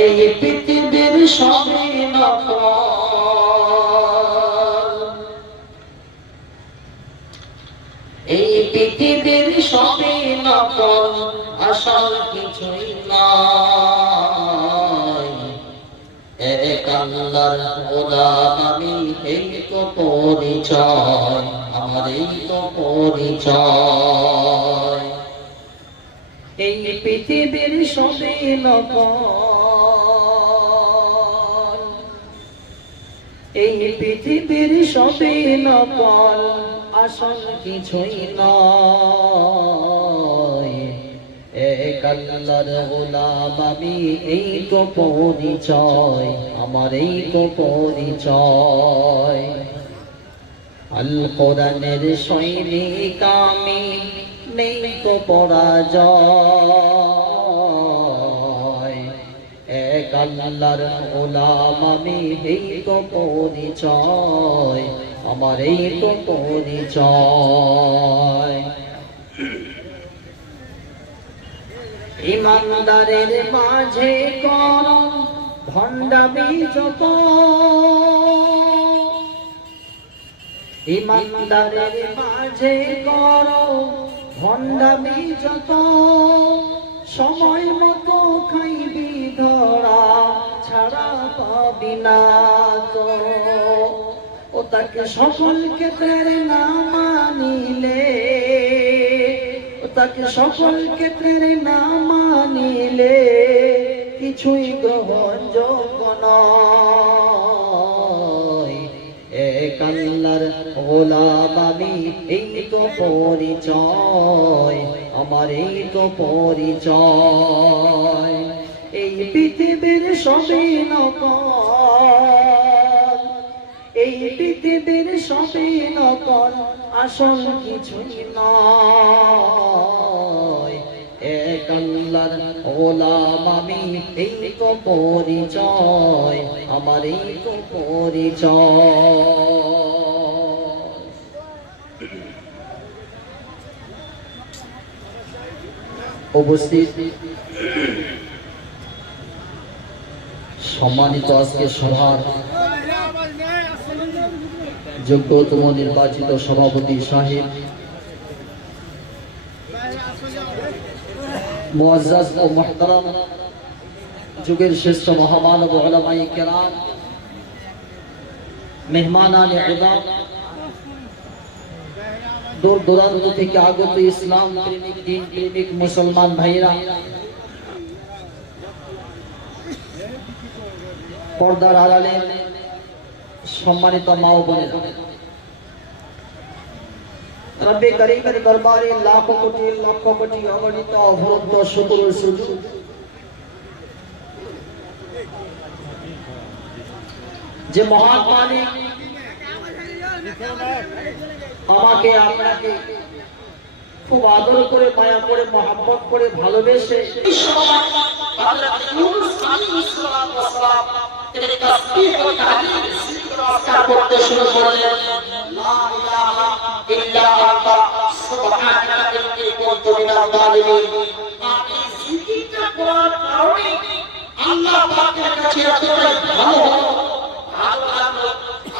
এই পৃথিবীর সবই নকল, এই পৃথিবীর সবই নকল, আসল কিছুই নয়। এক আল্লাহর গোলাম আমি, এই তো পরিচয় আমার, এই তো পরিচয়। এই পৃথিবীর সবই নকল, এই পৃথিবীর সবই নকল, আসল কিছুই নয়। এক আল্লাহর গোলাম আমি, এই তো পরিচয় আমার, এই তো পরিচয়। আল কোরআনের সৈনিক আমি, নেই তো পরাজয়। এক আল্লাহর গোলাম আমি, এই তো পরিচয় আমার, এই তো পরিচয়। ইমানদারের মাঝে কর ভণ্ডামি যত, ইমানদারের মাঝে কর ভণ্ডামি যত, সময় মতো খাইবি ধরা, ছাড়া পাবি না তো। ও তাকে সকল ক্ষেত্রের না মানিলে, ও তাকে সকল ক্ষেত্রের না মানিলে, কিছুই গ্রহণযোগ্য নয়। এক আল্লাহর গোলাম আমি, এই তো পরিচয় আমার, এই তো পরিচয়। এই পৃথিবীর সবই নকল, এই পৃথিবীর সবই নকল, আসল কিছুই নয়। এক আল্লাহর গোলাম আমি, এই তো পরিচয় আমার, এই তো পরিচয়। উপস্থিত সম্মানিত আজকে সভার যোগ্যতম নির্বাচিত সভাপতি সাহেব, মুআজ্জাজ ও মুহতারাম যুগের শ্রেষ্ঠ মহামানব উলামায়ে কেরাম, মেহমানানে ইজাম, দূর দূরান্ত থেকে আগত ইসলাম প্রেমিক, দিন প্রেমিক মুসলমান ভাইরা, পর্দার আড়ালে সম্মানিত মা ও বোনেরা, রব্বে করিমের দরবারে লাখ কোটি লক্ষ কোটি অগণিত অবরুদ্ধ শুকর সুজুদ। যে মহান মালিক আমাকে আপনাকে খুব আদর করে, মায়া করে, মহব্বত করে, ভালোবেসে করতে শুরু করলেন, লা ইলাহা ইল্লা আনতা সুবহানাকা ইন্নী কুনতু মিনাল যালিমিন। আমি জিকিরটা করার কারণে আল্লাহ পাকের কাছে এতটাই ভালো লাগলো,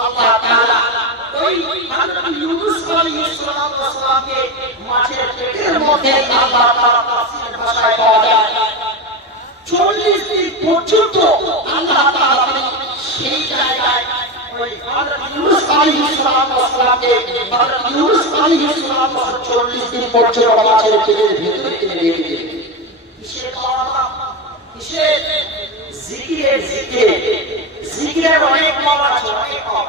আল্লাহ তাআলা ওই হযরত ইউনূস আলাইহিস সালামকে মাছের পেটের মধ্যে আল্লাহ তাআলা তাফসীরের ভাষায় পাওয়া যায় 40 দিন পর্যন্ত আল্লাহ তাআলা সেই জায়গায় ওই হযরত ইউনূস আলাইহিস সালামকে, হযরত ইউনূস আলাইহিস সালাম 40 দিন পর্যন্ত মাছের পেটের ভিতরে রেখে দিলেন। কিসের কারণে? কিসের? জিকিরের, জিকিরের, জিকিরের অনেক নাম আছে, অনেক নাম।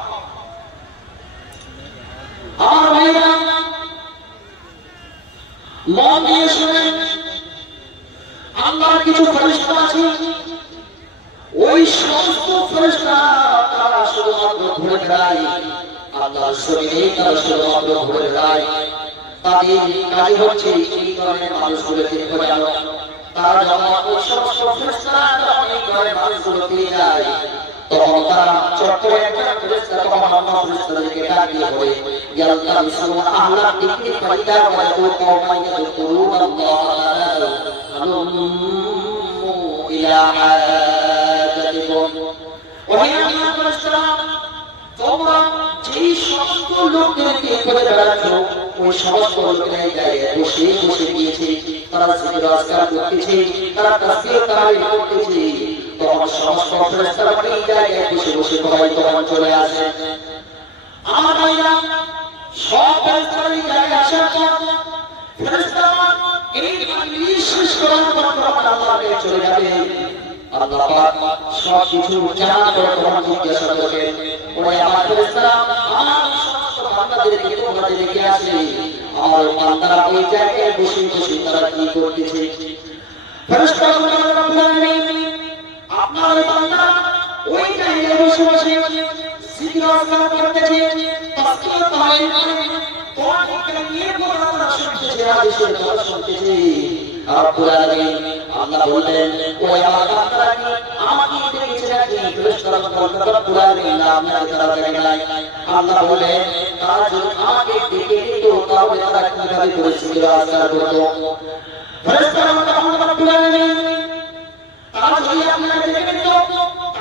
আমার ভাইরা মন দিয়ে শুনেন, আল্লাহর কিছু ফেরেশতা আছে, ওই সমস্ত ফেরেশতা তারা শুধুমাত্র ঘুরে বেড়ায় আল্লাহর জমিনে, তারা শুধুমাত্র ঘুরে বেড়ায়। তাদের কাজ হচ্ছে এই ধরনের মানুষগুলোকে খোঁজানো। তারা যখন ওই সমস্ত ফেরেশতা যখন এই ধরনের মানুষগুলো পেয়ে যায়, তখন তারা চট করে একটা ফেরেশতা তখন অন্য ফেরেশতাদেরকে ডাক দিয়ে বলে, ইয়া আল্লাহ মুসলমান আহলা যিকরি ফাইদা ওয়া ইয়াকুতু মান ইয়াযকুরুনা আল্লাহ ইলাহা ওহে আল্লাহ ফেরেশতারা তোমরা যেই সমস্ত লোকদেরকে করে বেড়াচ্ছ ওই সমস্ত লোকেরা এই জায়গায় বসে বসে গিয়েছে তারা জিকির আজকার করতেছে তারা তাসবিহ তাহলিল করতেছে তখন সমস্ত ফেরেশতারা এই জায়গায় বসে বসে সবাই তখন চলে আসে আমার ভাইরা সব ফেরেশতারা এই জায়গায় আসার পর ফেরেশতারা এই মজলিস শেষ করার পর তখন আল্লাহকে চলে যাবে আল্লাহ পাক সব কিছু জানার পর তখন জিজ্ঞাসা করবেন ওরে আমার ফেরেশতারা আমার সমস্ত বান্দাদেরকে তোমরা দেখে আসে আমার বান্দারা ওই জায়গায় বসে বসে তারা কি করতেছে ফেরেশতারা বলেন রব্বুল আলামিন আপনার বান্দারা ওই জায়গায় বসে বসে জিকির আজকার করতেছে তাসবিহ তাহলিল করে কোরআন কারীমের কথা শুনতেছে হাদিসের কথা শুনতেছে রব্বুল আলামিন আল্লাহ বলেন ওই আমার বান্দারা কি আমাকে দেখেছে নাকি ফেরেশতারা বলেন রব্বুল আলামিন আপনাকে তারা দেখে নাই আল্লাহ বলেন তারা যদি আমাকে দেখে নিত তাহলে তারা কিভাবে করেছিল আজকার করত ফেরেশতারা বলেন রব্বুল আলামিন তারা যদি আপনাকে দেখে নিত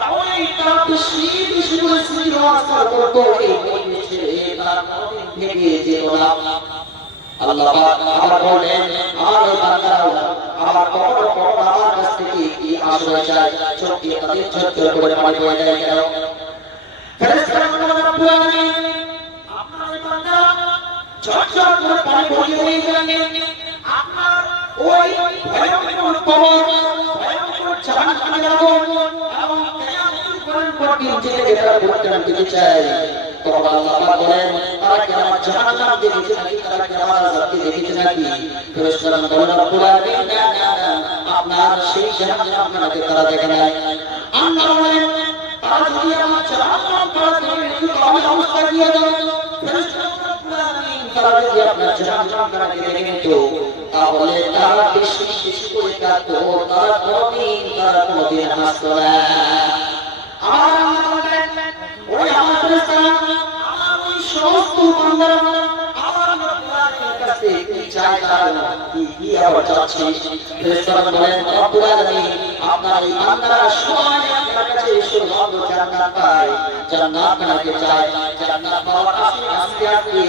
তাহলে তারা বেশি বেশি করেছিল আজকার করত এই মজলিসে তারা কোনদিন ভেঙে যেত না আল্লাহ পাক আমার বলেন আমার বান্দারা আমার কখনো কখনো আমার কাছ থেকে কি আশ্রয় চায় চোখ দিয়ে তাদের ঝরঝর করে পানি বয়ে যায় কেন ফেরেশতারা বলেন রব্বুল আলামিন আপনার বান্দারা ঝরঝর করে পানি বয়ে যায় আপনার ওই ভয়ঙ্কর কবর ভয়ঙ্কর জাহান্নামের আগুন এবং কিয়ামতের দিন যেতে তারা পরিত্রাণ পেতে চায় তখন আল্লাহ পাক বলেন তারা কি আমার জাহান্নাম দেখেছে নাকি তারা কি আমার আযাবকে দেখেছে নাকি ফেরেশতারা বলেন রব্বুল আলামিন না না না আপনার সেই জাহান্নাম আপনাকে তারা দেখে নাই আল্লাহ বলেন তারা যদি আমার জাহান্নাম তারা দেখে কিন্তু আমার অবস্থা কি হবে ফেরেশতারা রব্বুল আলামিন তারা যদি আপনার জাহান্নাম তারা দেখে নিত তাহলে তারা বেশি বেশি করে কাঁদতো তারা কোনদিন হাসতো না আমার আল্লাহ বলেন ওই আমার ফেরেশতারা আমার ওই সমস্ত বান্দারা আমার রব্বুল আলামিনের কাছে কি চায় তারা কি আবার চাচ্ছে ফেরেশতারা বলেন রব্বুল আলামিন আপনার এই বান্দারা সবাই আপনার কাছে সৌভাগ্য জান্নাত পায় জান্নাত পেতে চায় জান্নাত পাওয়ার আশায় আজকে আপনি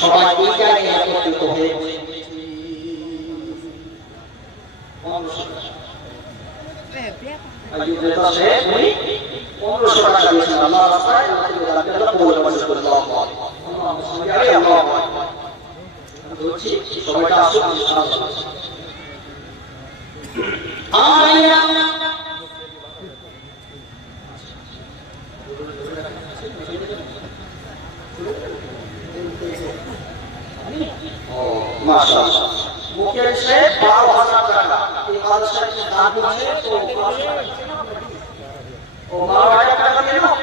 সবাই এই জায়গায় একত্রিত হয়ে আইয়ুব নেতা শেখ উনি 1500 টাকা দিয়েছেন আল্লাহর রাস্তায় আল্লাহ কবুল করে আল্লাহু আকবার বলছি সবাইটা আসুন ইনশাআল্লাহ আমিনা ও মাশাআল্লাহ মুকেশ শেখ 12000 টাকা এই মাদ্রাসার দান হচ্ছে তো ও 12000 টাকা দিয়ে নাও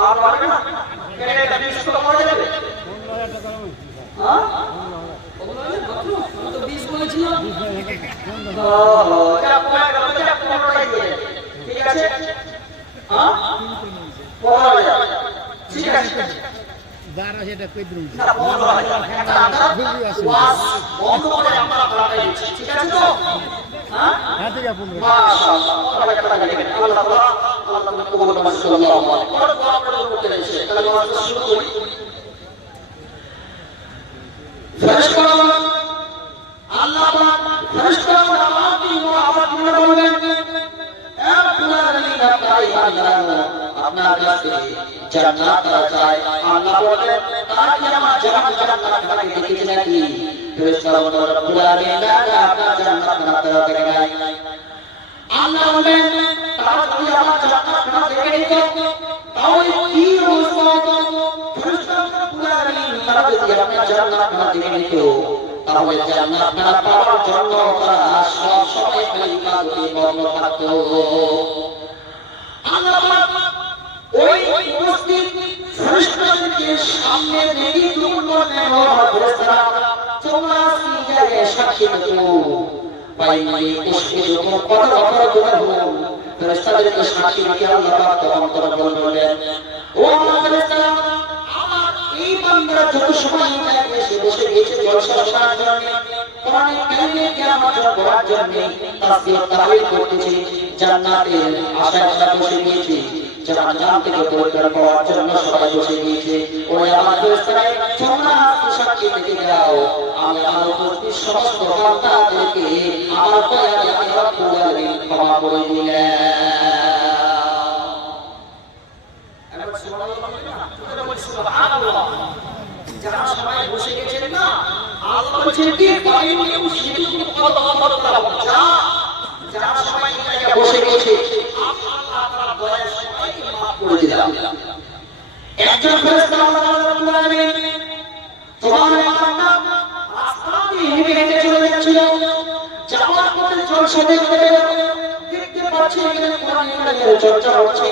আর পারবে না কেন এটা 20 টাকা পড়ে যাবে 15000 টাকা হ্যাঁ 20 বলেছিলাম ও এটা পুরো এটা 15 টাকা দিয়ে ঠিক আছে হ্যাঁ 15000 ঠিক আছে দাঁড়া সেটা কই দিন না 15000 ওয়াস বন্ধ করে আমরা টাকা দিচ্ছি ঠিক আছে তো হ্যাঁ হ্যাঁ ঠিক আছে মাশাআল্লাহ টাকা দিবেন আল্লাহ আল্লাহ কবুল করুন সাল্লাল্লাহু আলাইহি ওয়া সাল্লাম বড় বড় করতে রয়েছে তাহলে আমরা শুরু করি ফেরেশতারা আল্লাহ পাক ফেরেশতারা আমাকে মুহাম্মদ বলেন এ রব্বুল আলামিন আপনার কাছে জান্নাত চাই আল্লাহ বলেন তারা কি আমার জান্নাত দেখেছে নাকি ফেরেশতারা বলেন রব্বুল আলামিন না আপনার জান্নাত তারা দেখে নাই আল্লাহ বলেন তারা যদি আমার জান্নাত দেখে নিত তাহলে কি অবস্থা হতো ফেরেশতারা রব্বুল আলামিন তারা যদি আপনার জান্নাত দেখে নিত তাহলে জান্নাত পাওয়ার জন্য তারা সব সময় ইবাদতে মগ্ন থাকতো আল্লাহ ওই উপস্থিত ফেরেশতাদেরকে সামনে রেখে বললেন ও ফেরেশতারা তোমরা কি জায়গায় সাক্ষী দাও বাইনি উশহিদুকুম কত গুনাহ ফেরেশতাদেরকে সাক্ষী রেখে আল্লাহ পাক তখন বললেন ও ফেরেশতারা আমার এই বান্দারা যত সময় এসে বসে গেছে জলসা শোনার জন্য কোরআনে কারিমে কিয়ামত পড়ার জন্য তাসবিহ তাহলিল করতেছে জান্নাতের আশায় আমরা বসে গিয়েছি জাহান্নাম থেকে পরিত্রাণ পাওয়ার জন্য সবাই বসে গিয়েছে। ওই আমার ফেরেশতারা তোমরা সাক্ষী থেকে যাও, আমি আমার উপস্থিত সমস্ত বান্দাদেরকে আমার দয়ালে আমি রব্বুল আলামিন ক্ষমা করে দিলাম। একবার সুবহানাল্লাহ বলবেন না? তোমরা বলছো সুবহানাল্লাহ। যারা সবাই বসে গেছেন না, আল্লাহ বলছেন কি বাইরে উশিদু কত যা যারা সবাই জায়গায় বসে গেছে আল্লাহ তাআলা দয়া সবাইকে maaf করে দিলাম। একজন ফেরেশতা আল্লাহ রাব্বুল আলামিন তোমার বান্দা রাস্তা দিয়ে হেঁটে হেঁটে চলে যাচ্ছিল, যাওয়ার পথে চলছে দেখতে পাচ্ছি এখানে কোরআনের চর্চা হচ্ছে,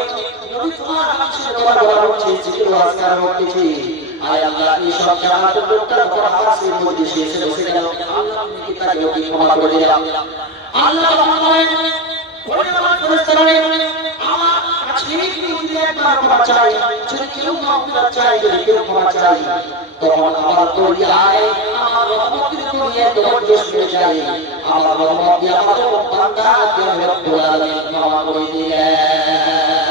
নবী তোমার হাদিসে বলা হচ্ছে, জিকির ও আজকার হচ্ছে। আয় আল্লাহ এই সব জামাতের লোকটা তোমার হাদিসের মধ্যে এসে বসে গেল, আল্লাহ তুমি তাকে অতি ক্ষমা করে দিলাম। আল্লাহ বলেন ওরে আমার ফেরেশতারা আমার কাছে যদি একবার ক্ষমা চাই, যদি কেউ মাফ চাই, যদি কেউ ক্ষমা চাই, তখন আমার দরিয়ায় আমার রহমতের দরিয়ায় তোমার দোষ হয়ে যায়, আমার রহমত দিয়ে আমার বান্দাকে রব্বুল আলামিন ক্ষমা করে দিলেন।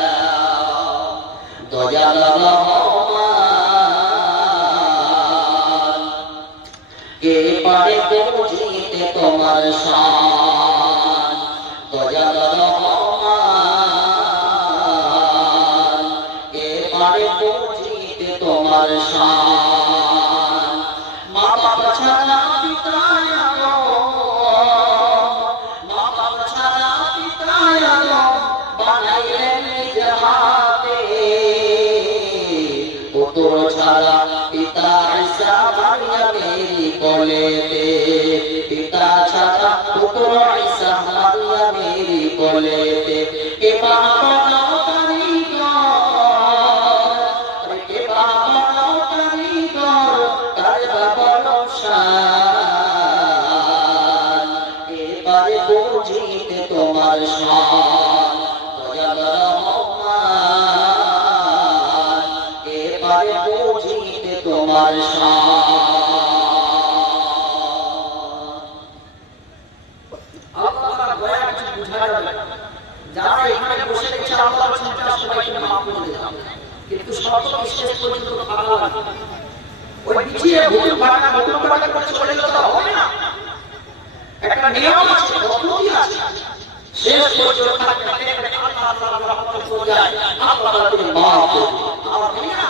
দয়াল রহমান কে পারে বুঝিতে তোমার শান, দয়াল রহমান কে পারে বুঝিতে তোমার শান। মা বাবা ছাড়া পিতায় আদম, মা বাবা ছাড়া পিতায় আদম বানাইলেন নিজ হাতে, পুত্র ছাড়া পিতা ঈসা মারিয়ামের কোলেতে, পিতা ছাড়া পুত্র ঈসা মারিয়ামের কোলেতে। কে বানাও কারিগর, কে বানাও কারিগর, তার বাবা শান, এবারে বুঝিতে তোমার শান। দয়াল রহমান এবারে বুঝিতে তোমার শান। আল্লাহ তাআলা দয়া কিছু বুঝা যাবে, যারা এখানে বসে গেছে আল্লাহ চিন্তা সবাইকে মাফ করে দিলাম, কিন্তু শর্ত শেষ পর্যন্ত ভালো লাগে। ওই পিছিয়ে ভুল ভাড়া করে চলে গেলে তো হবে না, একটা নিয়ম আছে, পদ্ধতি আছে, শেষ পর্যন্ত থাকতে আল্লাহ তাআলা রহমত করে যায়, আল্লাহ তাআলা তুমি মাফ করে দিন। আমার ঠিক না?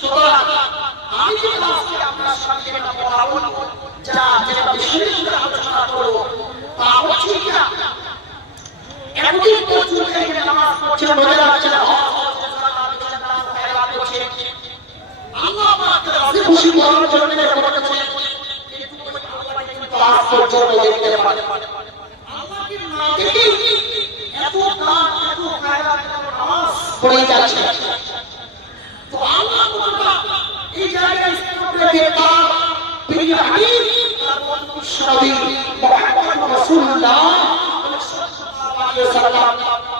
সুতরাং আমি যে আজকে আপনার সামনে একটা কথা বলবো, যা যেটা বিষয়ের উপরে আলোচনা করব, তা হচ্ছে কি না এতদিন পর্যন্ত এখানে নামাজ পড়ছে, রোজা রাখছে, হজ করছে, সালাত দিচ্ছে, নামাজ খেলা করছে, আল্লাহ পাক রাজি খুশি করার জন্য করেছে, কিন্তু ওই আল্লাহ কিন্তু আজ পর্যন্ত দেখতে পারে আল্লাহকে না দেখে এত দান, এত খায়রাত, এত নামাজ পড়ে যাচ্ছে। তো আল্লাহ তাআলা এই জায়গায় ইসলামকে তার প্রিয় হাবিব তার বন্ধু নবী মুহাম্মদ রাসূলুল্লাহ সাল্লাল্লাহু আলাইহি ওয়াসাল্লাম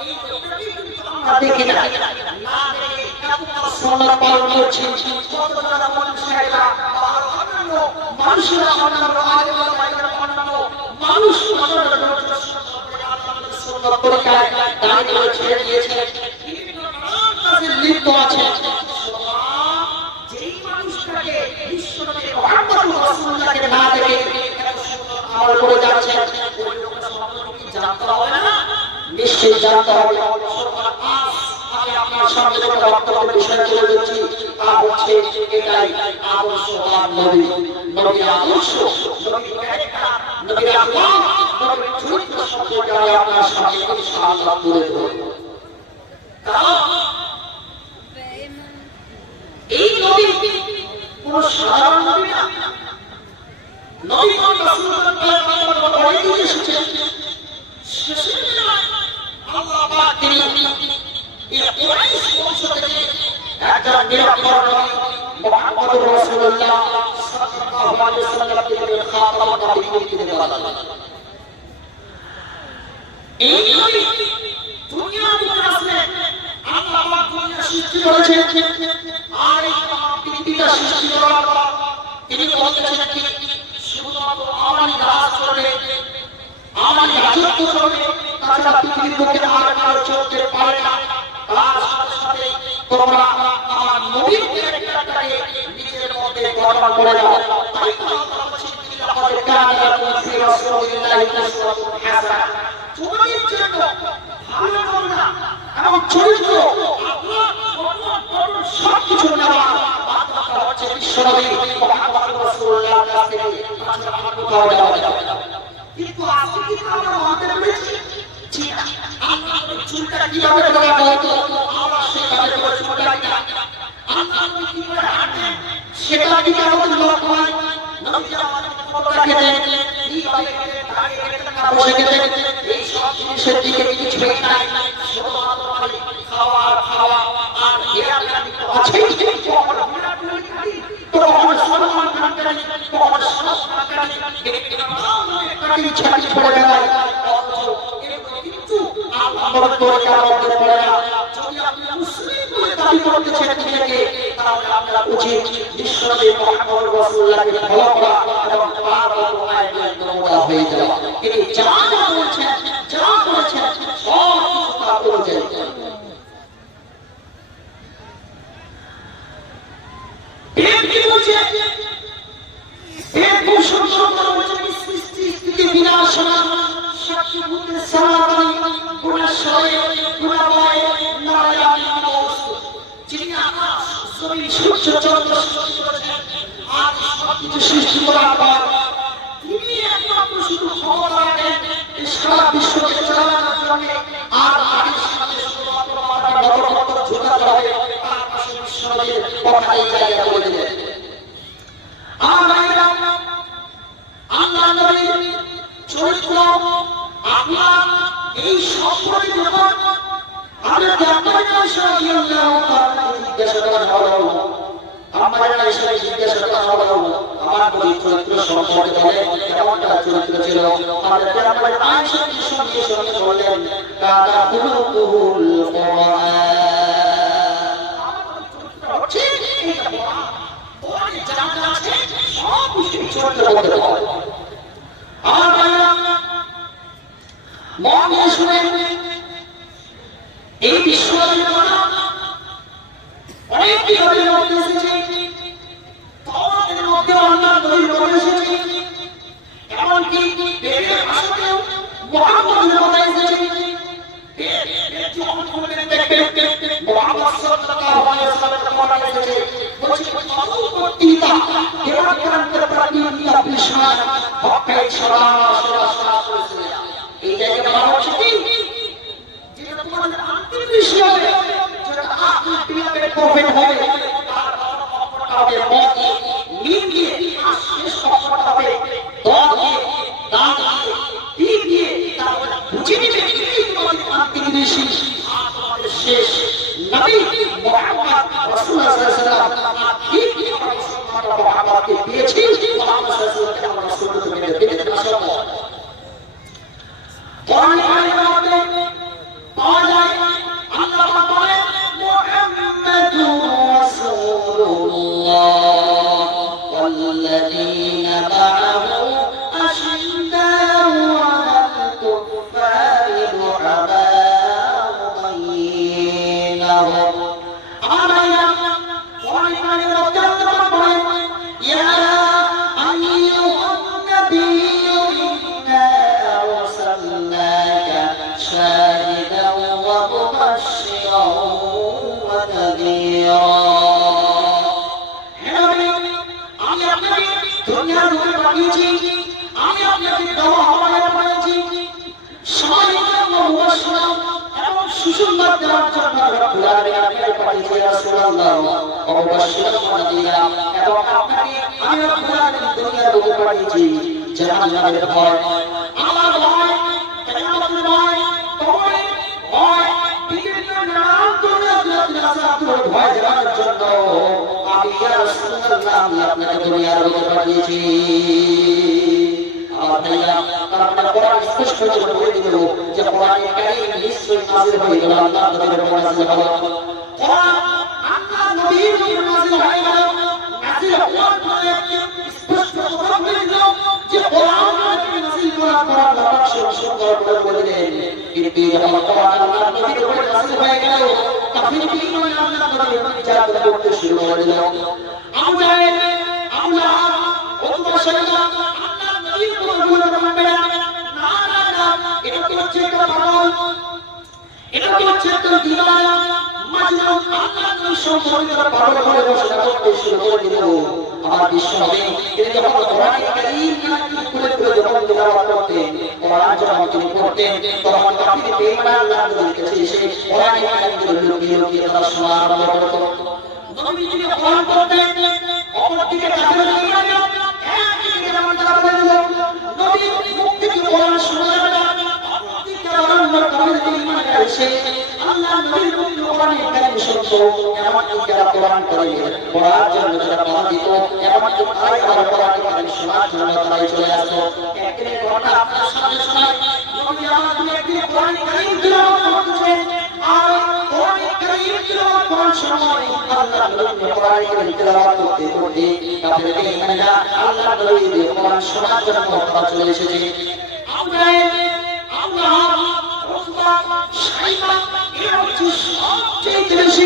এই নবীকে কিন্তু আমরা দেখি না, না দেখে এত সুন্নাত পালন করছি, কত যারা মানুষেরা অন্যান্য মানুষেরা অন্যান্য আলেমরা বাইরে অন্যান্য মানুষ অন্যান্য সুন্নাত পরিকায় দাঁড়িয়ে ছেড়ে দিয়েছে, বিভিন্ন কাজে লিপ্ত আছে। যেই মানুষটাকে বিশ্বনবী মুহাম্মদ রাসূলুল্লাহকে না দেখে আমল করে যাচ্ছে, ওই লোকটা সম্পর্কে কি জানতে হবে না? নিশ্চয়ই জানতে হবে। আমি আপনার সামনে একটা বক্তব্যের বিষয় তুলে ধরছি, তা হচ্ছে এটাই আদর্শবান নবী, নবীর আদর্শ, নবীর ক্যারেক্টার, নবীর আখলাক, নবীর চরিত্র সম্পর্কে আমি আপনার সামনে ইনশাআল্লাহ তুলে ধরব। কারণ এই নবী কোন সাধারণ নবী না, নবী রাসূলুল্লাহ অনেক কিছু এসেছেন, শেষে আল্লাহ পাক তিনি এই কুরাইশ বংশ থেকে একজন নিরক্ষর নবী মুহাম্মদ রাসূলুল্লাহ সাল্লাল্লাহু আলাইহি ওয়াসাল্লামকে খাতাম নবী দিতে পারলেন। এই নবী দুনিয়ার উপরে আসলেন, আল্লাহ পাক দুনিয়া সৃষ্টি করেছেন, আর এই পৃথিবীটা সৃষ্টি করার পর তিনি বলতেছেন কি শুধুমাত্র আমারই রাজ চলবে, আমারই রাজত্ব চলবে, তাছাড়া পৃথিবীর বুকে আর কারো চলতে পারে না। তার সাথে তোমরা আমার নবীর ক্যারেক্টারটাকে নিজের মধ্যে গঠন করে নাও। তাই আল্লাহ বলেছেন লাকাদ কানা লাকুম ফি রাসূলিল্লাহি উসওয়াতুন হাসানাহ। তোমাদের জন্য ভালো নমুনা এবং চরিত্র আপনার সবকিছু নেওয়া বাধ্যতা হচ্ছে বিশ্বনবী মুহাম্মদ রাসূলুল্লাহর কাছে কোথাও যাওয়া যাবে না। কিন্তু আজকে কি আমরা মানতে পেরেছি? জি না। আল্লাহর চুলটা কিভাবে ধরা হতো আমরা সেভাবে করে চুলটা না। আল্লাহ কি করে হাঁটেন সেটা দিকে আমাদের লক্ষ্য হয়। নবী আমাদের কতটা খেতেন, কিভাবে খেতেন, দাঁড়িয়ে খেতেন না বসে খেতেন, এই সব জিনিসের দিকে কিছুই নাই। শুধুমাত্র খাওয়া খাওয়া আর বিরাট আছেই। আমরা বিরাট খাই তো আমরা সম্মান খান তো আমরা সম্মান খান কাটি ছাড়ি পড়ে যায়। কিন্তু আল্লাহর দরকার আমাদের পড়ে না। যদি আপনি মুসলিম বলে দাবি করতেছেন নিজেকে, তাহলে আপনার উচিত বিশ্বনবী মুহাম্মদ রাসূলুল্লাহকে ফলো করা এবং তার আয়াতের নমুনা হয়ে যাওয়া। তিনি যা বলেছেন যা বলেছেন সব কিছু তা বলেছেন। বেদ কি বলছে? বেদ খুব সুন্দর বলছে সৃষ্টি স্থিতি বিনাশনা শক্তি বুদ্ধি সমাধান গুণাশয় গুণাময় নারায়ণ নমস্তে। যিনি আকাশ জমিন সূর্য চন্দ্র সৃষ্টি করেছেন আর সবকিছু সৃষ্টি করার পর তিনি একমাত্র শুধু ক্ষমতা রাখেন সারা বিশ্বকে চালানোর জন্য। আর তারই সাথে শুধুমাত্র মাথার নরকত ঝুঁকাতে হবে। তার পাশে বিশ্বনবীর কথাই জায়গা বলে দেন। আল্লাহ নবীর চরিত্র আপনার এই সম্পর্কে যখন আমরা জিজ্ঞাসা করা হলো, আমার নবীর চরিত্র সম্পর্কে বলেন কেমনটা চরিত্র ছিল। আমাদেরকে আমার আয়েশা সঙ্গে সঙ্গে বললেন কানা খুলুকুল এই বিশ্বের অনেক কিতাবের মধ্যে এসেছে, তাওরাতের মধ্যে আল্লাহ নবীর কথা এসেছে, এমনকি বেদের ভাষাতেও মুহাম্মদের কথা এসেছে। যখন খুলবেন দেখবেন মুহাম্মদ সাল্লাল্লাহু আলাইহি ওয়াসাল্লামের কথা এসেছে। বলছে কতটা দেবতাদের প্রতি বিশ্বাস হককে সদা সদা সদা করেছে। এই জায়গাটা বলা হচ্ছে কি যেটা তোমাদের আত্মবিশ্বাস হবে, যেটা আত্মবিশ্বাসের প্রফেট হবে, তার কথা হবে মত নিয়ে দিয়ে আর শেষ কথা হবে দল দিয়ে দান দিয়ে দিয়ে তারপর বুঝে নিবে এই তোমাদের আত্মবিশ্বাস আর তোমাদের শেষ নবী মুহাম্মদ রাসূলুল্লাহ সাল্লাল্লাহু আলাইহি ওয়াসাল্লাম ঠিক মুহাম্মদকে দিয়েছি। মুহাম্মদ সাল্লাল্লাহু আলাইহি ওয়াসাল্লাম রাসূলুল্লাহকে দিয়েছেন। মাশাআল্লাহ কোরআনে কারিমে পাওয়া যায় আল্লাহ পাক বলেন মুহাম্মাদুর রাসূলুল্লাহ ওয়াল্লাযীনা মা'আহু আশিদ্দাউ আলাল কুফফারি রুহামাউ বাইনাহুম। আমায়া কোরআনে কারিমে আল্লাহ বলেন ইয়া আইয়ুহান নাবিয়্যু ইন্না আরসালনাকা শাহিদাও ওয়া মুবাশশিরাও ওয়া নাযীরা। আমি আপনাকে দুনিয়ার উপরে পাঠিয়েছি, আমি আপনাকে দেওয়া হওয়ায় পাঠিয়েছি শাহিদাও ওয়া মুবাশশিরাও এবং সুসংবাদ দেওয়ার জন্য রব্বুল আলামিন আপনাকে পাঠিয়েছে রাসূলুল্লাহ ওয়া মুবাশশিরাও ওয়া নাযীরা। এবং আপনাকে আমি রব্বুল আলামিন দুনিয়ার উপরে পাঠিয়েছি জাহান্নামের ভয়, আমার ভয়, কিয়ামতের ভয়, কবরের ভয়, বিভিন্ন নানান ভয় জানার জন্য আমি ইয়া রাসূলুল্লাহ আমি আপনাকে দুনিয়ার উপরে পাঠিয়েছি। আপনারা কোরআন স্পষ্ট করে বলে দিল যে কোরআনে কারীম নিশ্চয়ই নাযিল হয়ে গেল আল্লাহ নবীর উপর নাযিল হলো। কোরআন আল্লাহ নবীর উপর নাযিল হয়ে গেল। নাযিল হওয়ার পরে স্পষ্ট কথা বলে দিল যে কোরআন নাযিল করার পর আল্লাহ পাক সুন্দর করে বলে দিলেন কিন্তু যখন কোরআন আল্লাহ নবীর উপর নাযিল হয়ে গেল কাফির বিনয় আল্লাহ নবী নির্যাতন করতে শুরু করে দিল। আবু জাহেল, আবু লাহাব, উতবা সাইবা আল্লাহর নবীর কথাগুলো মানবে না। না না না, এটা কি হচ্ছে একটা পাগল, এটা কি হচ্ছে একটা দিওয়ানা, মাজনুন। আল্লাহর নবী সম্পর্কে তারা পাগল হয়ে বসে করতে শুরু করে দিল। আমার বিশ্ব নবী তিনি যখন কোরআন কারীম খুলে খুলে যখন তেলাওয়াত করতেন, কোরআন যখন তিনি পড়তেন, তখন কাফির বেঈমান আল্লাহর নবীর কাছে এসে কোরআন কারীম লুকিয়ে লুকিয়ে তারা শোনা আরম্ভ করত। নবী তিনি কোরআন পড়তেন, অপরদিকে কাফির বেঈমান একদিকে যেমন তারা বলল নবী মুখ থেকে কোরআন শোনা যাবে না, অপরদিকে আল্লাহর কাফির বেঈমান এসে আল্লাহর নবীর মুখ থেকে কোরআন কারীম শুনতো। এমনকি যারা কোরআন পড়ার জন্য যারা বাধা দিত, এমনকি তারাই আবার কোরআন কারীম শোনার জন্য তারাই চলে আসতো। একদিনের ঘটনা আপনার সামনে শোনাই। নবী আমার একদিন কোরআন কারীম তিলাওয়াত করতেছেন, আর কোরআন কারীম তিলাওয়াত করার সময় আল্লাহর নবী কোরআন কারীম তিলাওয়াত করতে করতে কাফির বেঈমানরা আল্লাহর নবীর কোরআন শোনার জন্য তারা চলে এসেছে। আবু জাহেল, আবু লাহাব, উতবা, সাইবা এরা হচ্ছে সবচেয়ে বেশি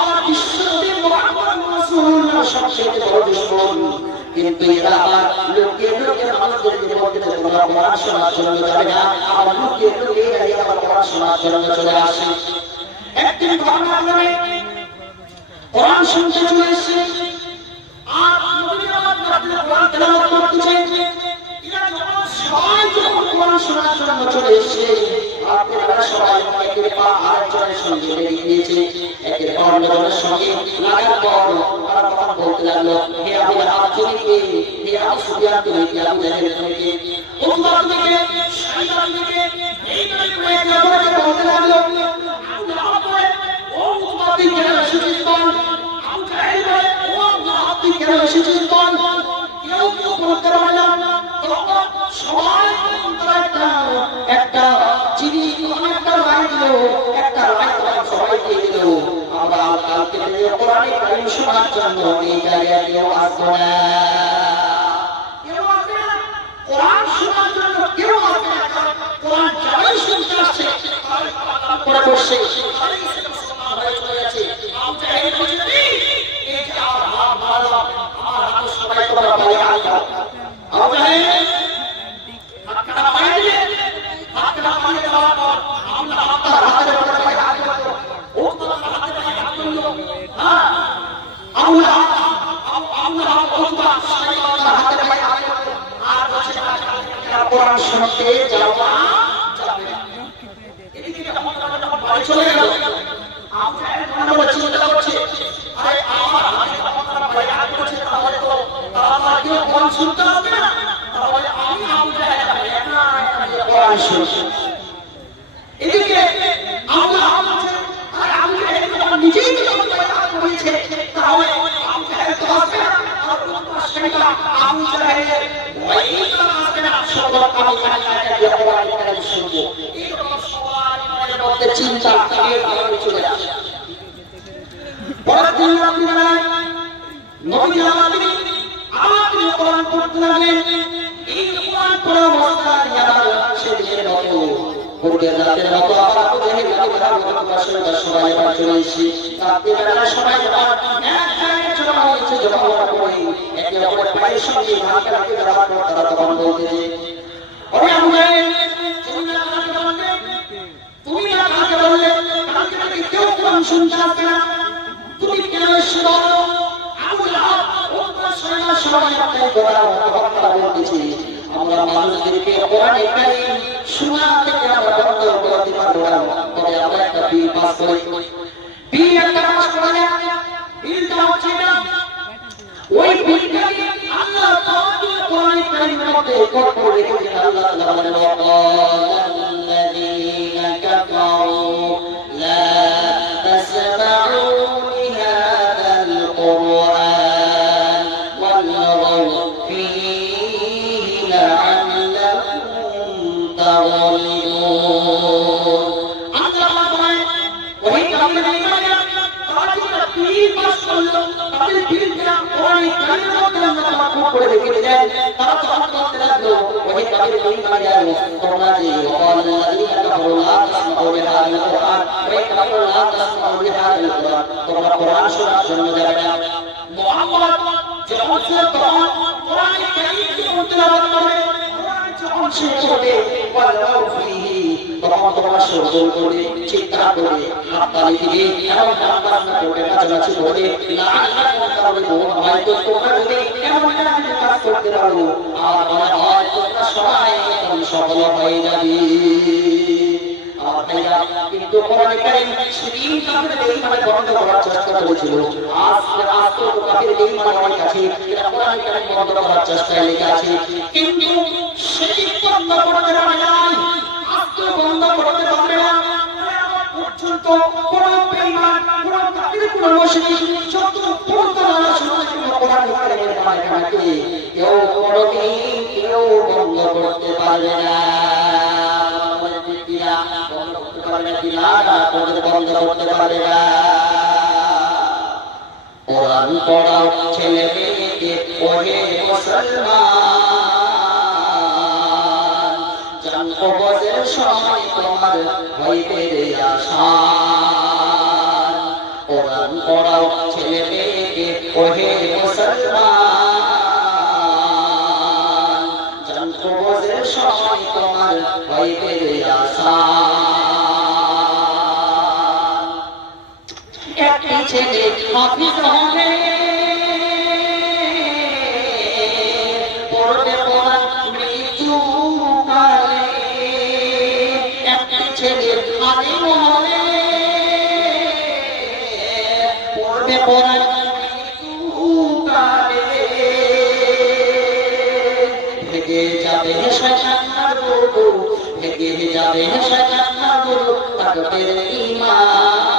আমার বিশ্বনবী মুহাম্মদ রাসূলুল্লাহ সবচেয়ে বড় দুশমন। কিন্তু এরা আবার লোকে লোকে মানুষদেরকে বলতে তোমরা কোরআন শোনার জন্য যাবে না, আবার লোকে লোকে এরা আবার কোরআন শোনার জন্য চলে আসে। একদিন ঘটনা হলো কোরআন শুনতে চলে এসেছে, আর নবী আমার রাতে কোরআন তেলাওয়াত করতেছেন। এরা যখন সবাই যখন কোরআন শোনার জন্য চলে এসেছে, আপনারা সবাই একের পা আরেকজনের সঙ্গে লেগে গিয়েছে। একের পর অন্যজনের সঙ্গে লাগার পর তারা তখন বলতে লাগলো, হে আবু লাহাব তুমি কে, হে আবু সুফিয়ান তুমি কে, আবু জাহেল তুমি কে, উতবা তুমি কে, সাইবা তুমি কে, এই করে একে অপরকে বলতে লাগলো। আবু লাহাব বলে, ও উতবা তুই কেন এসেছিস বল, আবু জাহেল বলে, ও আবু লাহাব তুই কেন এসেছিস বল। কেউ কেউ বলতে পারে না। তখন সবাই একটা চিনি একটা রায় দিল, একটা রায় সবাইকে দিল। আমরা কালকে থেকে কোরআন কারীম শোনার জন্য এই জায়গায় কেউ আসবো না, কেউ আসবে না কোরআন শোনার জন্য, কেউ আসবে না। কোরআন যারাই শুনতে আসছে পরে বসে চলে যাচ্ছে। আবু জাহেল বলছে, এই যে আমার হাত মারলাম, আমার হাত সবাই তোমরা ভয়ে আসবে। আবু জাহেল হাতটা পায়ে দিলে, হাতটা পায়ে দেওয়ার পর আমরা হাতের হাতে পায়ে হাত দিল, ও তোমার হাতে পায়ে হাত দিল। হ্যাঁ, আবু লাহাব উতবা সাইবা হাতে পায়ে হাত দিল, আর বসে কোরআন শুনতে যাওয়া যাবে না। এদিকে যখন বাড়ি চলে গেল, আবু জাহেল মনে মনে চিন্তা করছে, আরে আমার হাতে যখন পায়ে হাত দিচ্ছে, তাহলে তো তারা কেউ কোরআন শুনতে হবে না, তাহলে আমি আবু জাহেল একা একা কোরআন শুনছি। এদিকে আবু লাহাব বলছে, আরে আবু জাহেল যখন নিজেই যখন পায়ে হাত দিয়েছে, তাহলে আবু জাহেল তো আসবে না, আর উতবা সাইবা আবু জাহেল ওই তো আসবে না, সব আমি একা একা কোরআন কারীম শুনবো। এই রকম সবার মনের মধ্যে চিন্তা এর ভাবে চলে আসে। পরের দিন রাত্রিবেলায় নবী আমাদের আমাদের কোরআন পড়তে লাগলেন। এই কোরআন পড়া অবস্থায় আবার সেদিনের মতো ভোরের রাতের মতো আবার আবু জাহেল সবাই আবার চলে এসেছি। রাত্রিবেলা সবাই আবার এক জমা হয়েছে, জমা হওয়ার পরে একে অপরের পায়ের সঙ্গে হাত রাখে যাওয়ার পর তারা তখন বলতেছে, ওরে আবু জাহেল তুমি না কাকে বললে, তুমি না কাকে বললে কালকে থেকে কেউ কোরআন শুনতে আসবে না, তুমি কেন এসেছো? আবু লাহাব উতবা সাইবা সবাই আপনার কথা বলতেছি, আমরা মানুষদেরকে কোরআন কারীম শোনা থেকে আমরা বন্ধ করতে পারবো না, তবে আমরা একটা বিল পাস করি। বিল একটা পাস করা যায়, বিলটা হচ্ছে না ওই বিলটাকে আল্লাহ তাআলা কোরআন কারীমের মধ্যে করে রেখেছেন। আল্লাহ তাআলা বলেন, ওয়াল্লাযীনা কাফারু লা তাসমাউ লিহাযাল কুরআন ওয়ালগাউ ফীহি লাআল্লাকুম তাগলিবুন। আল্লাহ বলেন, ওই কাফির বেঈমানরা তারা 3 মাস করলো তাদের দিলটা কোরআনে কারিমের মধ্যে আল্লাহ মাহফুজ করে রেখে দেন তারা তখন বলতে লাগলো ওই কাফির বেঈমান যারা তোমরা যে ওয়াল্লাযিনা কাফারু লা তাসমাউ লিহাযিল কুরআন ওই কাফারু লা তাসমাউ লিহাযিল কুরআন তোমরা কোরআন শোনার জন্য যাবে না মুহাম্মদ যখন তখন কোরআনে কারিমকে তেলাওয়াত করে কোরআন যখন শেষ হবে ওয়ালাউ ফিহি তখন তোমরা শ্রবণ করে চিন্তা করে হাততালি দিয়ে এমন কাজ করে নাচানাচি করে লাআল্লাকুম তাফলিহুন হয়তো তোমরা যদি এমন কাজ করতে পারো আর মনে হয় তোমরা সবাই সফল হয়ে যাবে আমার ভাইরা কিন্তু কোরআনে কারীম সেদিন কাফের বেঈমান বন্ধ করার চেষ্টা করেছিল আজ তো কাফের বেঈমান অনেক আছে এরা কোরআনে কারীম বন্ধ করার চেষ্টায় লেগে আছে কিন্তু সেদিন বন্ধ করতে পারে নাই আজ তো বন্ধ করতে পারবে না পর্যন্ত কোন বেঈমান কোন কাফের কোন মুশরিক যত পর্যন্ত শুনে কোরআনে কারীমের মাধ্যমে কেউ কোনদিন কেউ বন্ধ করতে পারবে না বন্ধ করতে পারে না কোরআন পড়াও ছেলে মেয়েকে ওহে মুসলমান জানতো বজের সময় তোমার হইবে রে আসান কোরআন পড়াও ছেলে মেয়েকে ওহে মুসলমান জানতো বজের সময় তোমার হইবে রে আসান ছেলে হাফিজ হবে পড়বে কোরআন মৃত্যুকালে একটি ছেলে আলিম হবে পড়বে কোরআন মৃত্যুকালে ভেঙে যাবে শয়তানের গরু ভেঙে যাবে শয়তানের গরু তাকবীর ঈমান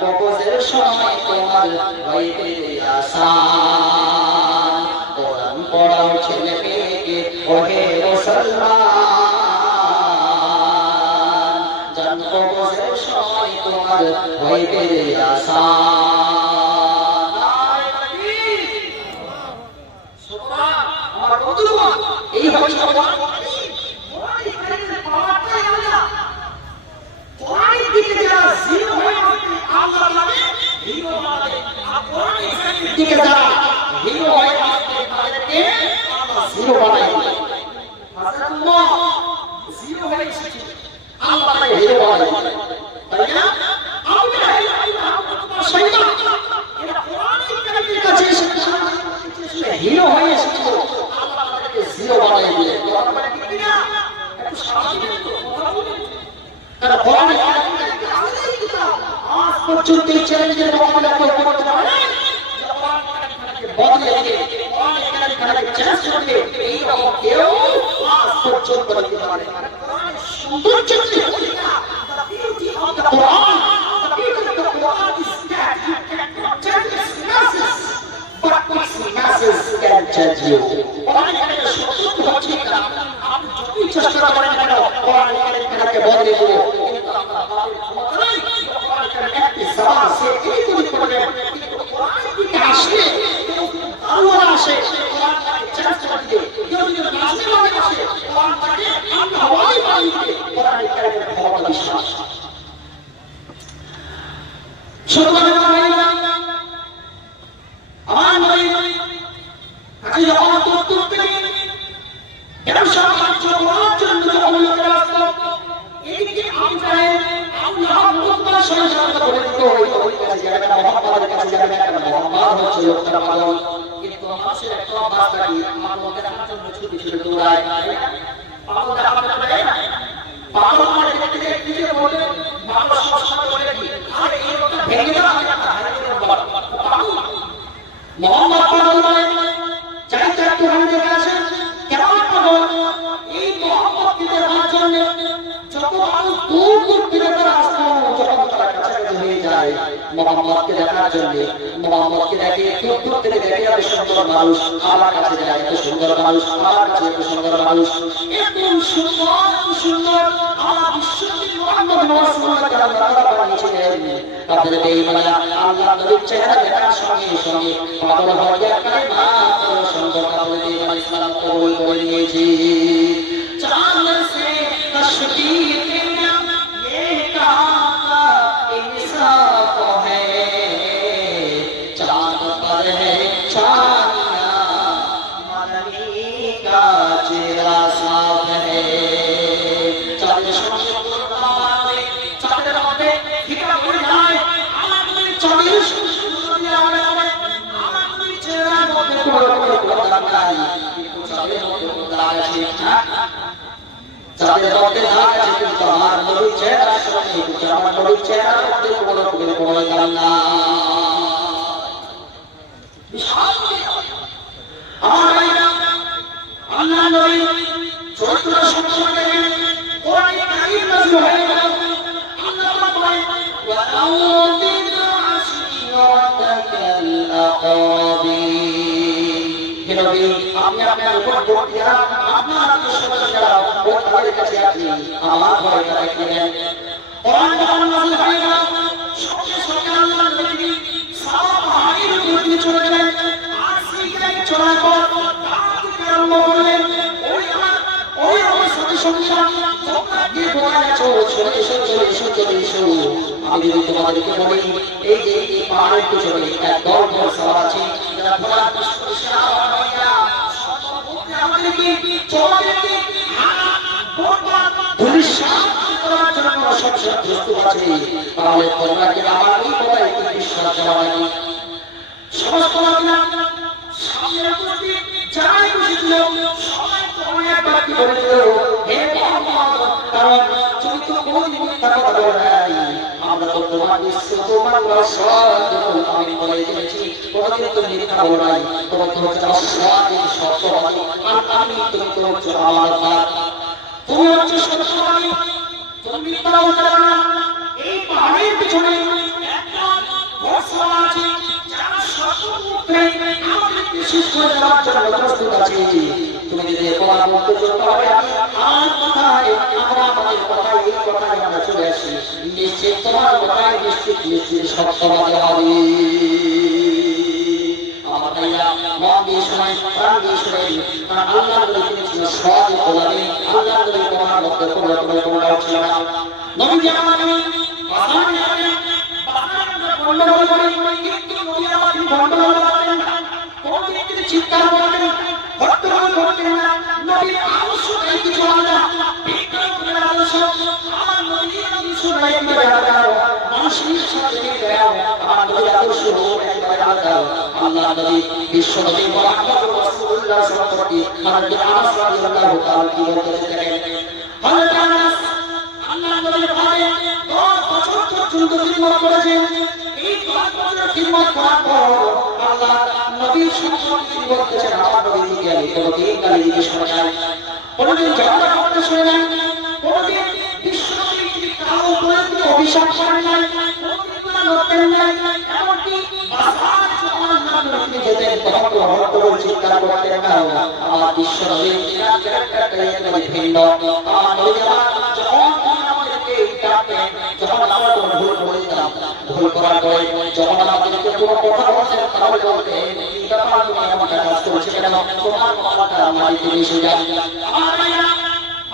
কবজের সময় তোমার হইবে আসান কোরআন পড়াও ছেলে মেয়েকে ওহে মুসলমান জান কবজের সময় তোমার হইবে আসান সুবহান আমার বন্ধুগণ এই হচ্ছে কোরআন কারীমের পাওয়ারটাই আলাদা কোরআনের দিকে যারা জিরো হয়ে আল্লাহর নামে হিরো বানাবে আর কোরআনের দিকে যারা হিরো হয়ে আসবে তাদেরকে আল্লাহ জিরো বানায় হাজারুল্লাহ জিরো হয়ে এসেছে আল্লাহ তাকে হিরো বানায় তাই না আমরা শয়তান এরা কোরআনের কারীমের কাছে এসে হিরো হয়ে এসেছে আল্লাহ তাদেরকে জিরো বানায় দিলেন কোরআন মানে কি না একটু স্বাভাবিক তো তারা কোরআনের আজ পর্যন্ত এই চ্যালেঞ্জের মোকাবিলা কেউ করতে পারে না বদলে দিয়ে কোরআনের কারীমকে চ্যালেঞ্জ করতে এই রকম কেউ আজ পর্যন্ত করতে পারে না সৌন্দর্য কি the beauty of the Quran the beauty of the Quran is that you cannot judge its masses but its masses can judge you কোরআনের কারীমের সৌন্দর্য হচ্ছে এটা আপনি যতই চেষ্টা করেন কেন কোরআনের কারীমকে বদলে দিতে কিন্তু আপনার বাপের ক্ষমতা নাই একটি জবান সে এই তৈরি করবেন কিন্তু কোরআনের দিকে আসলে কেউ আল্লাহ আসে কোরআন তাকে চ্যালেঞ্জ করে দিবে কেউ যদি নাজেল হয়ে আসে কোরআন তাকে আল্লাহ ওয়াহি বানিয়ে দিবে কোরআনের কারীমের ক্ষমতা বিশ্বাস সুতরাং আমার নবী আজকে যখন উত্তর থেকে ব্যবসা বাণিজ্য করার জন্য যখন লোকেরা আসতো এদিকে আমরা আল্লাহ মুক্তা সংসার করে দিতে হইতো ওই কাছে যাবে না মোহাম্মদের কাছে যাবে না কারণ মোহাম্মদ হচ্ছে লোকটা পাগল কিন্তু মানুষের একটা অভ্যাস থাকে পাগলকে দেখার জন্য ছুটি ছুটি দৌড়ায় পাগল দেখার জন্য পাগল আমার দেখতে দেখতে যে বলে পাগল সবসময় বলে কি আরে এই লোকটা ভেঙে দেওয়া পাগল মোহাম্মদ পাগল নয় যাই যাই তো আমাদের কাছে কেমন পাগল এই মোহাম্মদকে দেখার জন্য যত মানুষ দূর দূর থেকে তারা আসতো যখন তারা কাছাকাছি হয়ে যায় মোহাম্মদকে দেখার জন্য মোহাম্মদকে দেখে দূর দূর থেকে দেখে এত সুন্দর মানুষ আমার কাছে যায় এত সুন্দর মানুষ আমার কাছে এত সুন্দর মানুষ এত সুন্দর আমার বিশ্বনবী মুহাম্মদ রাসূলুল্লাহকে আল্লাহ তাআলা বানিয়েছিলেন। আপনাদের বেঈমানরা আল্লাহ নবীর চেহারা দেখার সঙ্গে সঙ্গে পাগল হয়ে যায়, কালেমা সম্পর্ক আপনাদের বেঈমান ইসলাম কবুল করে নিয়েছে। চাঁদ সে তশবীহ দেনা ये कहाँ इंसाफ है, चाँद पर है चांदना मदनी का चेहरा साफ है। चाँদের সঙ্গে তুলনায় চাঁদের মধ্যে ফিকা পড়ে যায়, আমাদের চাঁদের সঙ্গে আমাদের চেহারার মধ্যে কোনো রকমের পর্দা নাই, কিন্তু চাঁদের মধ্যে পর্দা আছে। চাঁদের মধ্যে দাগ আছে, কিন্তু আমার নবীর চেহারার সঙ্গে কিন্তু আমার নবীর চেহারার মধ্যে কোনো রকমের পর্দা নাই। আমার ভাইরা, আল্লাহ নবী চরিত্র সম্পর্কে কোরআনে কারীম নাযিল হয়ে গেল। আল্লাহ পাক বলেন, ওয়া আউযিল আশিরাতাকাল আকাবিন। হে নবী, আমি আপনার উপর ভোট দিলাম, আপনার আত্মীয়-স্বজন যারা ভোট তাদের কাছে আছে, আমার ঘরে তারা কিনেন। কোরআন নাযিল হয়ে গেল, সঙ্গে সঙ্গে আল্লাহ নবী সারা পাহাড়ের উপর দিয়ে চলে গেলেন। আর সেইখানে চলার পর তাদেরকে আরম্ভ করলেন, ওই আমার সাথে সঙ্গে তোমরা কি বলে গেছো, চলে এসো চলে এসো চলে এসো। আমি যদি তোমাদেরকে বলি, এই যে এই পাহাড়ের পিছনে এক দল সবার আছে, যারা ভোলা আমাদেরকে তোমাদেরকে তাহলে তোমরা আমার এই কথায় একটু বিশ্বাস জমায় সমস্ত সামনে যারাই বসেছিল সবাই তোমার একবার কি বলেছিল, হে মুহাম্মদ, কারণ তুমি তো কোনদিন মিথ্যা কথা বলো নাই, আমরা তো তোমার নিশ্চয় তোমার আমি বলে দিয়েছি, কোনদিন তুমি মিথ্যা বলো নাই, তোমার তো হচ্ছে অস্বাভাবিক সত্যবাদী, আর আমি তুমি তো হচ্ছে আমার তুমি হচ্ছে সত্যবাদী, তুমি মিথ্যা বলতে পারো না। এই পাহাড়ের পিছনে একটা ভরসা আছে, যারা সর্বমুখে আমাদেরকে শেষ করে দেওয়ার জন্য প্রস্তুত আছে। তুমি যদি তোমার মধ্যে চলতে হবে, আমার কথায় আমরা আমাদের কথায় এই কথায় আমরা চলে আসি, নিশ্চিত তোমার কথায় নিশ্চিত নিশ্চিত সত্যবাদী হবে। আমার ভাইয়া মন দিয়ে শোনেন, প্রাণ দিয়ে শোনেন, কারণ আল্লাহ নবী ছিল সৎ গোলামী, আল্লাহ নবী তোমার মধ্যে কোনো রকমের কোনটাও ছিল না। নবী আমার গন্ডগোল করেন, কিন্তু নবী আমাকে গন্ডগোল করেন না, কোনদিন তিনি চিৎকার করতেন, হট্টগোল করতেন না। নবীর আদর্শ এই কিছু আলাদা, বিজ্ঞানের আদর্শ, আমার নবীর আদর্শ একেবারে আলাদা, মানুষের সাথে দেওয়া আমার নবীর আদর্শ একেবারে আলাদা। আল্লাহ নবী বিশ্ব নবী মুহাম্মদ রাসূলুল্লাহ সম্পর্কে হযরত আনাস রাদিয়াল্লাহু তাআলা কি বলতেছেন দেখেন। হযরত আনাস আল্লাহ নবীর ভাই 10 বছর পর্যন্ত খিদমত করেছেন। এই 10 বছর খিদমত করার পর আল্লাহ নবীর সম্পর্কে কি বলতেছেন, আমার নবীকে আমি কোনদিন গালি দিতে শুনি নাই, কোনদিন ঝগড়া করতে শুনি নাই, কোনদিন বিশ্ব নবী তিনি কারো উপরে তিনি অভিশাপ করেন নাই, কোনদিন কোনো লড়তেন নাই, এমনকি বাসার যখন আল্লাহ নবী যেতেন তখন তো হট্টগোল চিৎকার করতেন না। আমার বিশ্ব নবী তিনার ক্যারেক্টারটা একেবারে ভিন্ন। আমার নবী আমার যখন আমাদেরকে ডাকতেন, যখন আমরা কোনো ভুল করে দিতাম, ভুল করার পরে যখন আমাদেরকে কোনো কথা বলতেন তাহলে বলতেন, এই ব্যাপার তুমি আমাকে কাজ করছে কেন, তোমার কথাটা মাটিতে মিশে যায়। আমার ভাইরা,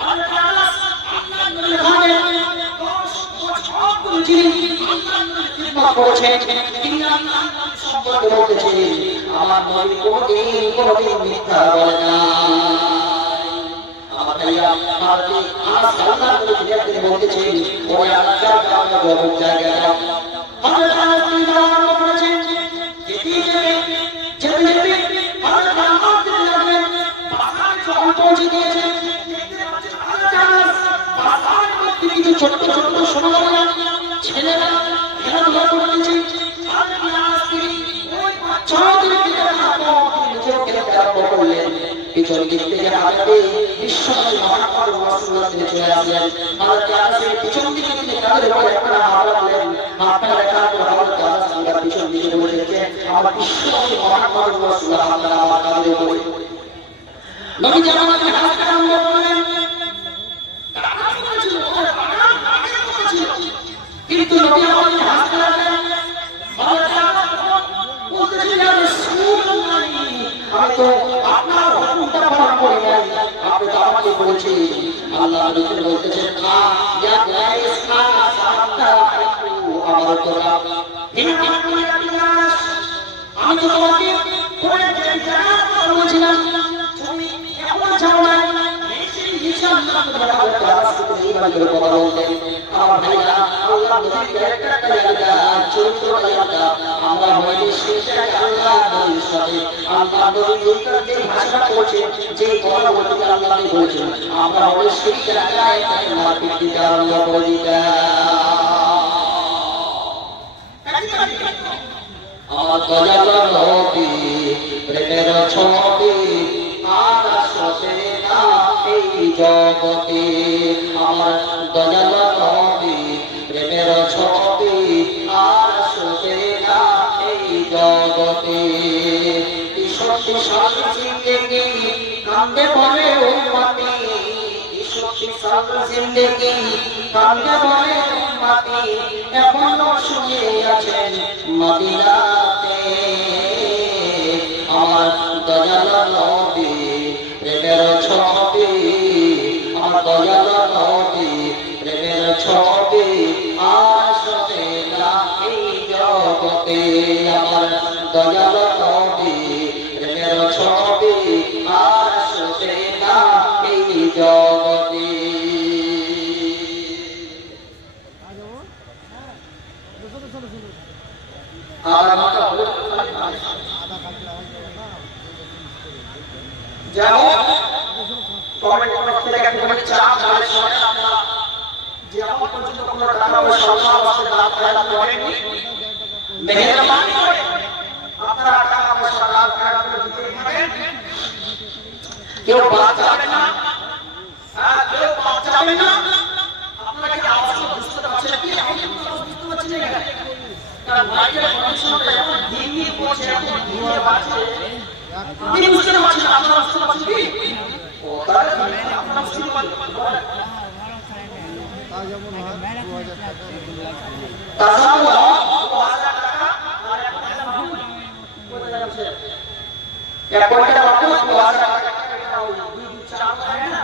হযরত আনাস আল্লাহর নবীর ঘরে 10 বছর যিনি আল্লাহর নবীর খিদমত করেছেন, তিনি আল্লাহর নবীর সম্পর্কে বলতেছেন, আমার নবী কোনদিন মিথ্যা বলে না। আমার ভাইয়া, আপনি আনাস আল্লাহর নবীকে একদিন বলতেছেন, ওই আল্লাহর কাছে বহু জায়গায় হযরত আনাস তিনি আরম্ভ করেছেন, যেতে হযরত আনাস তিনি লাগলেন বাজারে যখন পৌঁছে গিয়েছেন, হযরত আনাস বাজারের মধ্যে কিছু ছোট্ট ছোট্ট সোনামণি ছেলেরা খেলাধুলা করতেছে। হযরত আনাস তিনি ওই বাচ্চাদের দিকে নিজেও খেলতে আরম্ভ করলেন। পিছন দিক থেকে হাঁটতে বিশ্বনবী মুহাম্মদ রাসূলুল্লাহ তিনি চলে আসলেন। হযরত আনাসের পিছন দিকে তিনি তাদের উপর একটা হাত রাখলেন, হাতটা রাখার পর হযরত আনাস তিনি পিছন দিকে বলে গেলেন, আমার বিশ্বনবী মুহাম্মদ রাসূলুল্লাহ আমার কাঁধের উপরে। নবীজি আমাকে হাত আরম্ভ করলেন, কিন্তু নবী আমাকে হাসতে লাগলেন, আমি তো আপনার হুকুমটা পালন করি নাই, আপনি তো আমাকে বলেছেন। আল্লাহ নবী বলতেছেন, না ইয়া গায়স না সাহাবতা আমার তো না, আমি তো তোমাকে পরে জানার বলেছিলাম, তুমি এখন যাও না, ইনশাআল্লাহ তোমার কাছে ঈমান করে কথা বলতেন। আমার ভাইরা, আল্লাহ নবীর ক্যারেক্টারটা জায়গা, চরিত্রটা জায়গা, আমরা হয়তো সেটা আল্লাহ নবীর সাথে আল্লাহ নবীর যে ভাষাটা বলছেন, যে কথা বলতে আল্লাহ নবী বলছেন, আমরা হয়তো সেই জায়গায় তাকে মারপিট দিতে আরম্ভ করে দিতাম। আমার দয়াল নবী প্রেমের ছবি আর আসবে না এই জগতে, আমার দয়াল নবী প্রেমের ছবি আর আসবে না এই জগতে। সত্যি সাথী জিন্দেগি কান্দে বলে উম্মতি, সত্যি সাথী জিন্দেগি কান্দে বলে উম্মতি, এখনো শুয়ে আছেন মদিনাতে। আমার দয়াল নবী প্রেমের ছবি, আমার দয়াল নবী প্রেমের ছবি আসবে না এই জগতে, আমার দয়াল নবী প্রেমের ছবি আসবে না এই জগতে। কেউ বাদ যাবে না, কেউ বাদ যাবে না। আপনারা কি আওয়াজ বুঝতে পারছেন কি? বুঝতে পারছেন না, কারণ মাইকের কন্ডিশনটা এমন ডিঙ্গি করছে, এমন ডিঙ্গি বাজছে, আমি বুঝতে পারছি না। আপনারা বুঝতে পারছেন কি? ও তাহলে আপনারা বুঝতে পারছেন। তাছাড়া 2000 টাকা আর এক কোটি টাকা মাত্র 2000 টাকা, চার হয় না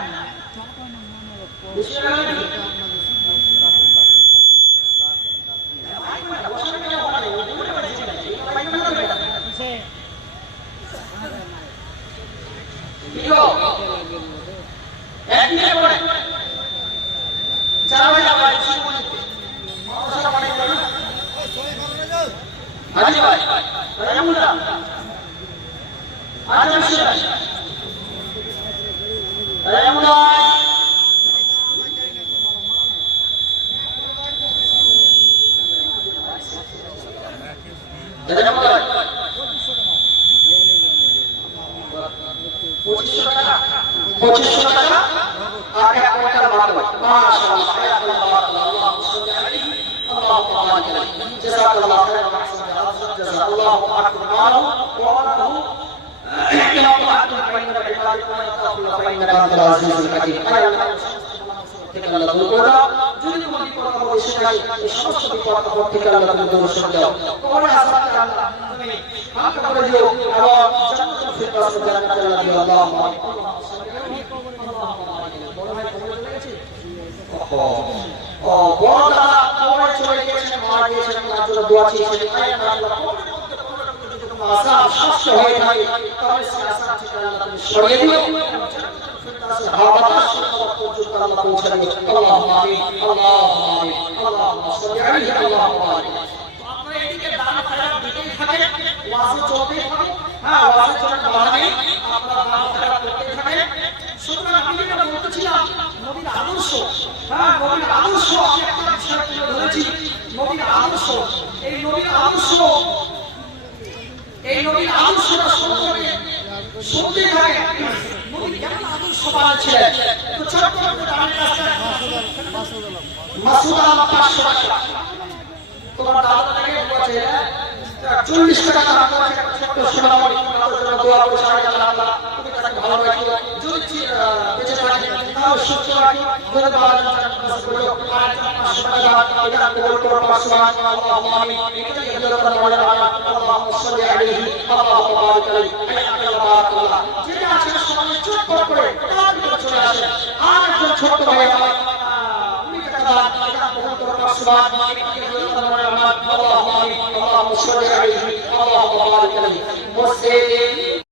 তোমার দাদা থেকে 40 টাকা ছোট্ট সোনামণি দোয়া করে সারা আল্লাহ তুমি তাকে ভালো রাখো, যদি বেঁচে থাকে তাও সুতরাং দরবার করে আর 500 টাকা এটা কবুল করো পাঁচবার আল্লাহুম্মা আমিন এটা ইবাদত করে আল্লাহুম্মা সাল্লি আলাইহি আল্লাহুম্মা বারিক আলাইহি বারাকাল্লাহ যেটা আছে সবাই চুপ করে তার ভিতরে চলে আসে আর একজন ছোট ভাই আমার উনি টাকা এটা কবুল করো পাঁচবার এটা ইবাদত করে আল্লাহুম্মা আমিন আল্লাহুম্মা সাল্লি আলাইহি আল্লাহুম্মা বারিক আলাইহি মুসলিম